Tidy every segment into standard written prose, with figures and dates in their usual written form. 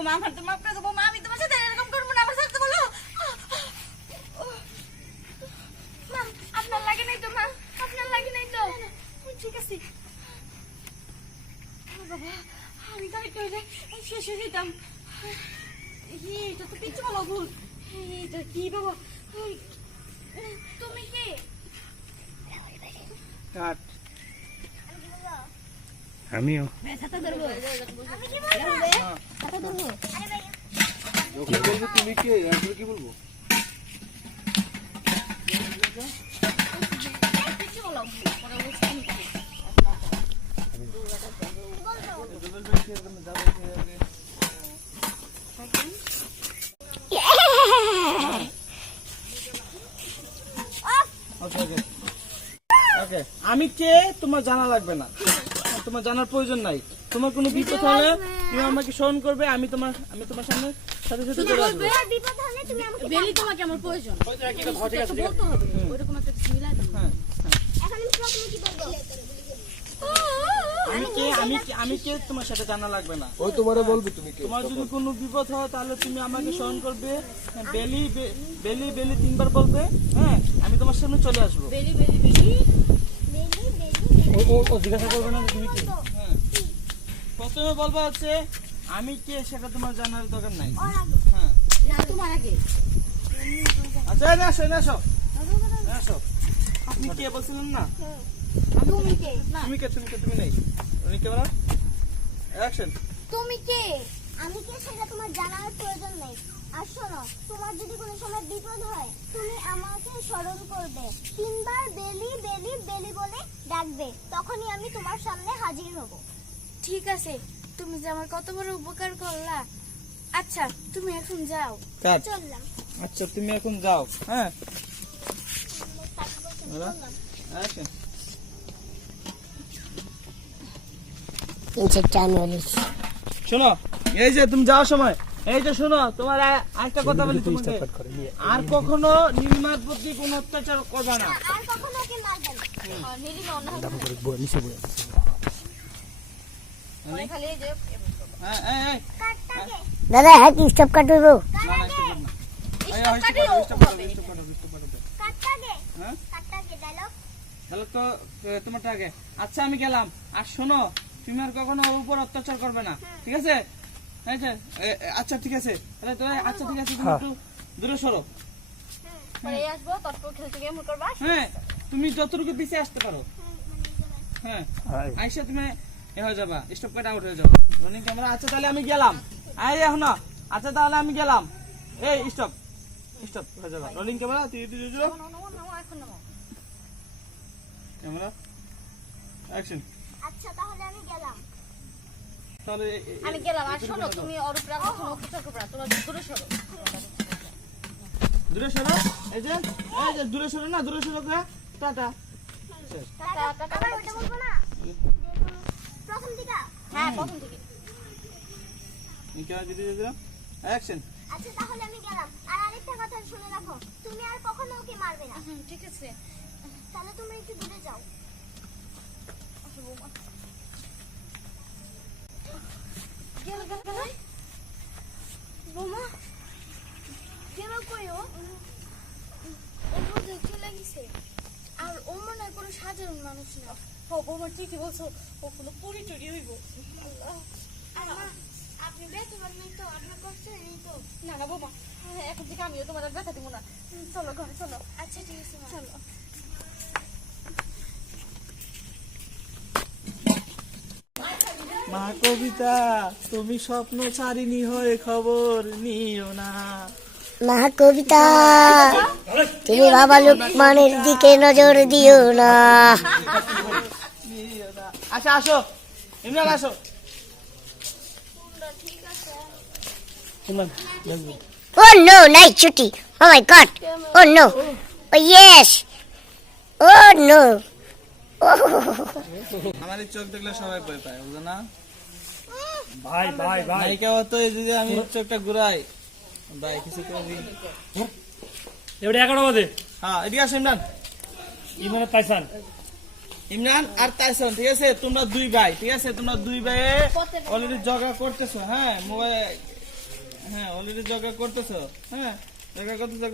বৌমা, আমার তো মাফ করে দাও বৌমা, আমি তোমার সাথে এরকম করবো না, আমার সাথে বলো। মা, আপনার লাগে নাই তো মা, আপনার লাগে নাই তো? ঠিক আছে। বাবা, আমি তো একটু শেষ হয়ে যেতাম। এটা তো পিছু বলো ভুল। এটা কি বাবা? তুমি কে? আমিও তুমি কে? কি বলবো? আমি কে তোমার জানা লাগবে না, তোমার জানার প্রয়োজন নাই। তোমার কোনো বিপদ হলে তুমি আমাকে স্মরণ করবে, আমি তোমার সামনে সাথে সাথে চলে আসবো। বিপদ হলে তুমি আমাকে বেলি, তোমাকে আমার প্রয়োজন বলতে হবে, ওইরকম একটা কিছু মিলাই দাও। এখন আমি প্রথমে কি বলবো? আমি কে তোমার সাথে জানা লাগবে না। ওই তোমারে বলবি তুমি কে। তোমার যদি কোনো বিপদ হয় তাহলে তুমি আমাকে স্মরণ করবে, বেলি বেলি বেলি 3 বার বলবে, হ্যাঁ আমি তোমার সামনে চলে আসবো। বেলি বেলি বেলি ও জিজ্ঞাসা করবে না তুমি কে। হ্যাঁ, প্রথমে বলবা হচ্ছে আমি কে, সেটা তোমার জানার দরকার নাই। হ্যাঁ, না তোমার আগে। আচ্ছা আসো আসো। আপনি কে বলছিলেন না? তুমি কে? না তুমি কে? তুমি নেই। উনি ক্যামেরা অ্যাকশন। তুমি কে? আমি কে সেটা তোমার জানার প্রয়োজন নেই। আর শোনো, তোমার যদি কোনো সময় বিপদ হয় তুমি আমাকে স্মরণ করবে, 3 বার বেলি বেলি বেলি বলে ডাকবে, তখনই আমি তোমার সামনে হাজির হব। ঠিক আছে, তুমি যে আমার কত বড় উপকার করলা। আচ্ছা তুমি এখন যাও। কাট। চললাম। আচ্ছা তুমি এখন যাও। হ্যাঁ, অ্যাকশন। শোনো, এই যে তুমি যাওয়ার সময় এই যে শোনো, তোমার একটা কথা বলি তোমাকে, আর কখনো নীলিমার প্রতি কোনো অত্যাচার করবে না। আর কখনো ওকে মারবে না। নীলিমা অন্য খালি এই যে কাটটাকে দাদা হ্যাঁ কি স্টপ কাটব? কাটটাকে হ্যাঁ কাটটাকে ডায়লগ। তাহলে তো তোমারটা আগে। আচ্ছা আমি গেলাম। আর শোনো, তুমি আর কখনো ওর উপর অত্যাচার করবে না, ঠিক আছে? আচ্ছা ঠিক আছে, তাহলে তো আচ্ছা ঠিক আছে, তুমি একটু দূরে সরো। পরে আসবো, তারপর খেলতে গিয়ে মুখ করবা। হ্যাঁ, তুমি যতটুকু পিছিয়ে আসতে পারো। হ্যাঁ, আইসা তুমি এ হয়ে যাবা, স্টপ কাট আউট হয়ে যাবে রনিং ক্যামেরা। আচ্ছা তাহলে আমি গেলাম। এখন আচ্ছা তাহলে আমি গেলাম। এই স্টপ হয়ে যাবে রনিং ক্যামেরা। 3 2 1 এখন নামো। Camera action. আচ্ছা তাহলে আমি গেলাম। তাহলে আমি গেলাম। আর শোনো, তুমি ওর উপরে কখনো অত্যাচার করবে না, তোমার দূরে সরো। দূরে সরো। এই যে দূরে সরো না, দূরে সরো করে টাটা। আবার ওটা বলবো না, প্রথম দিকে। হ্যাঁ প্রথম থেকে। এই ক্যামেরা দিয়ে দিলাম। অ্যাকশন। আচ্ছা তাহলে আমি গেলাম। আর আরেকটা কথা শুনে রাখো, তুমি আর কখনো ওকে মারবে না। ঠিক আছে। তাহলে তুমি একটু দূরে যাও। বৌমা গেল কই ও? ওর মধ্যে চলে গেছে। আর ও মনে হয় কোনো সাধারণ মানুষ না। ও বৌমা ঠিকই বলছো, ও কোনো পুরি টুরি হইব। আল্লাহ। আপনি বেঁচে পারবেন তো? আপনার কষ্ট নেই তো? না না বৌমা, এখন থেকে আমিও তোমার আর ব্যথা দিব না। চলো ঘরে চলো। আচ্ছা ঠিক আছে, চলো। মা কবিতা, তুমি স্বপ্ন ছাড়িনি হয়ে খবর নিও না। মা কবিতা তুমি বাবা লোকমানের দিকে নজর দিও না। আচ্ছা আসো ইমরান, আসো। Oh no, night chuti. Oh my god. Oh no. Oh yes. Oh no. আমার এই চোখ দেখলে সবাই ভয় পায়, বুঝো না? ভাই ভাই ভাই নায়িকা হতো এই যে আমি চোখটা ঘুরাই, ভাই কিছু করে দিই। এবারে 11 বাজে। হ্যাঁ এদিকে আসো ইমরান। ইমরান তাইসান ইমরান আর তাইসন, ঠিক আছে? তোমরা 2 ভাই, ঠিক আছে? তোমরা 2 ভাই অলরেডি ঝগড়া করতেছো। হ্যাঁ, মোবাইল হ্যাঁ অলরেডি ঝগড়া করতেছো, হ্যাঁ ঝগড়া করতেছো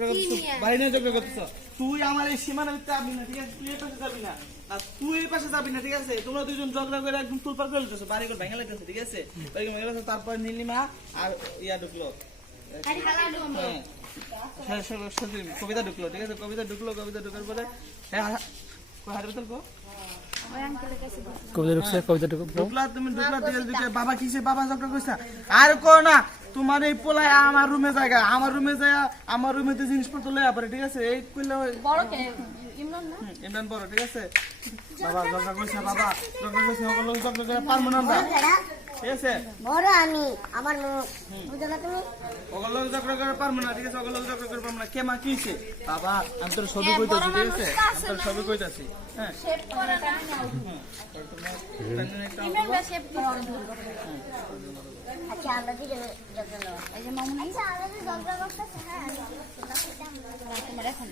বাইরে নিয়ে ঝগড়া করতেছো। তুই আমার এই সীমানার ভিতরে আসবি না, ঠিক আছে? তুই এই পাশে যাবি না, আর তুই এই পাশে যাবি না, ঠিক আছে? তোমরা দুজন ঝগড়া করে একদম তুলপার করে লিতেছো, বাড়ি করে ভেঙে লিতেছো, ঠিক আছে? বাড়ি করে ভেঙে লিতেছো, তারপর নীলিমা আর ইয়া ঢুকলো, হ্যাঁ কবিতা ঢুকলো, ঠিক আছে? কবিতা ঢুকার পরে হাটের ভিতর গো কবিতা ঢুকছে, কবিতা ঢুকলা, তুমি ঢুকলা, ঠিক আছে? বাবা কিসে বাবা ঝগড়া করছে? আর কো না, তোমার এই পোলায় আমার রুমে জায়গা, আমার রুমে যায়, আমার রুমে তো জিনিসপত্র লয়া পড়ে, ঠিক আছে? এই কইলে ইমরান বড়, ঠিক আছে? বাবা ঝগড়া করছে, বাবা ঝগড়া করছে, ওগুলো ঝগড়া করে পারবো না আমরা, ঠিক আছে? বড় আমি আমার মুখ বুঝো না তুমি ওগুলো ঝগড়া করে পারবো না, ঠিক আছে? ওগুলো ঝগড়া করে পারবো না। কে মা কিছে বাবা, আমি তোর ছবি কইতাছি, ঠিক আছে? আমি তোর ছবি কইতাছি, হ্যাঁ আচ্ছা আমরা কি যত্ন নেওয়া এই যে মামুনি আচ্ছা আমরা যে ঝগড়া করতেছি, হ্যাঁ তোমার এখন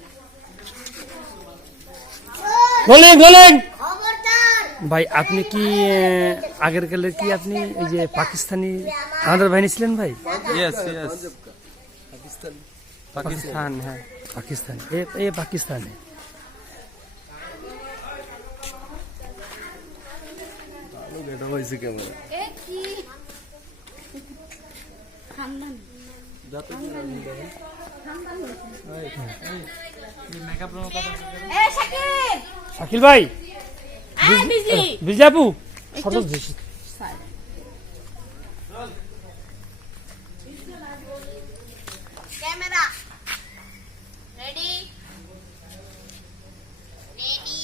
না বলেন খবরদার ভাই, আপনি কি আগের কালে কি আপনি এই যে পাকিস্তানি আন্ডার বাহিনী ছিলেন ভাই? ইয়েস পাকিস্তান, হ্যাঁ পাকিস্তান, এ পাকিস্তানে এটা হয়েছে ক্যামেরা এ কি খানদান এ শাকিল শাকিল ভাই, আই বিজি বিজাপু সরজ দিছি camera ready ready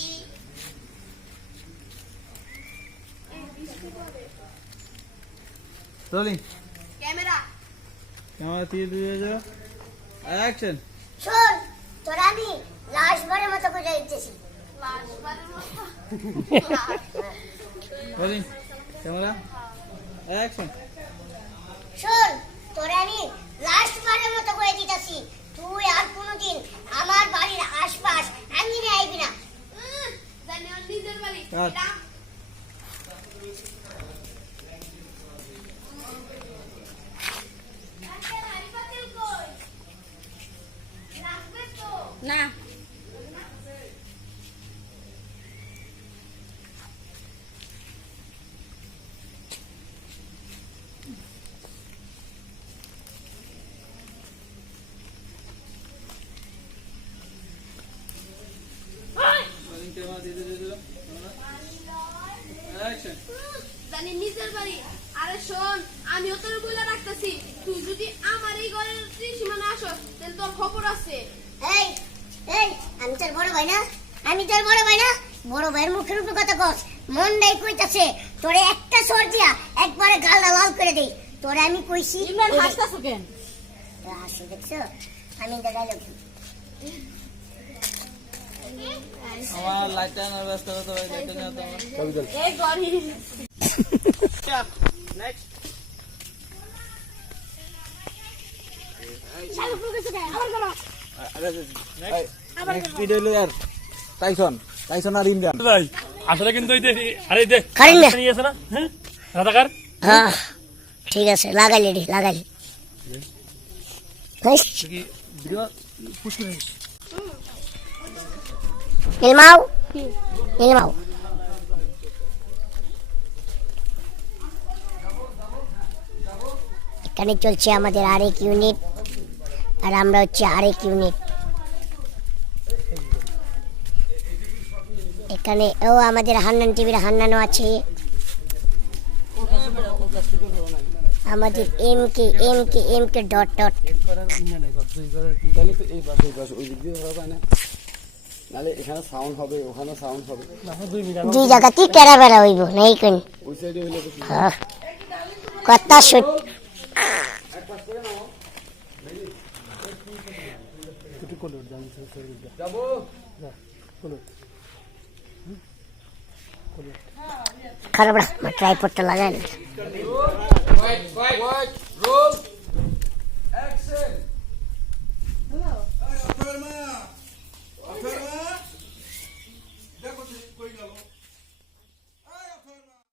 rolling camera camera দিয়ে দিও, অ্যাকশন। শোন তোরা আমি লাস্ট বারের মতো করে দিতেছি রোলিং ক্যামেরা অ্যাকশন। শোন তোরা আমি লাস্ট বারের মতো করে দিতেছি, তুই আর কোনোদিন আমার বাড়ির আশপাশ আমি আইবি না। জানি আর নিজের বাড়ি কাট। এটা না রোলিং ক্যামেরা দিয়ে দিও, অ্যাকশন। জানি নিজের বাড়ি। আরে শোন, আমিও তোর বলে রাখতেছি, তুই যদি আমার এই ঘরের সীমানা আসো তাহলে তোর খবর আছে। এই এই আমি তোর বড় ভাই না, আমি তোর বড় ভাই না, বড় ভাইয়ের মুখের উপর কথা কস, মনটাই কইতাছে তোরে একটা সর দিয়া একবারে গালটা লাল করে দেই। তোরে আমি কইছি ইমরান হাসতাছো কেন? হাসি দেখছো, আমি এটা ডায়লগ আমার লাইটটা না ব্যস্ত হতে হবে, লাইটটা নিয়ে তো এই গরি নেক্সট। চালু করে গেছে আবার গেল নেক্সট ভিডিও হলো আর টাইসন আর ইমরান ভাই আসলে কিন্তু এই যে আরে দে কারেন না। নিয়ে আছে না, হ্যাঁ রাধাকার হ্যাঁ ঠিক আছে লাগাইলি রে লাগাইলি কি ভিডিও পুশ করে নিস। নিলমাও নিলমাও এখানে চলছে আমাদের আরেক ইউনিট, আর আমরা হচ্ছে আরেক ইউনিট। এখানে ও আমাদের হান্নান টিভির হান্নানও আছে, আমাদের এম কে ডট ডট। তাহলে তো এই পাশে ওই দিক দিয়ে ধরা পায় না, নাহলে এখানে সাউন্ড হবে, ওখানে সাউন্ড হবে, দুই জায়গাতেই কেরা বেড়া হইব নাই কোন ওই সাইডে হইলে তো কথা শুট যাবো। খারাপ ট্রাইপডটা লাগাই না। Roll action. হ্যালো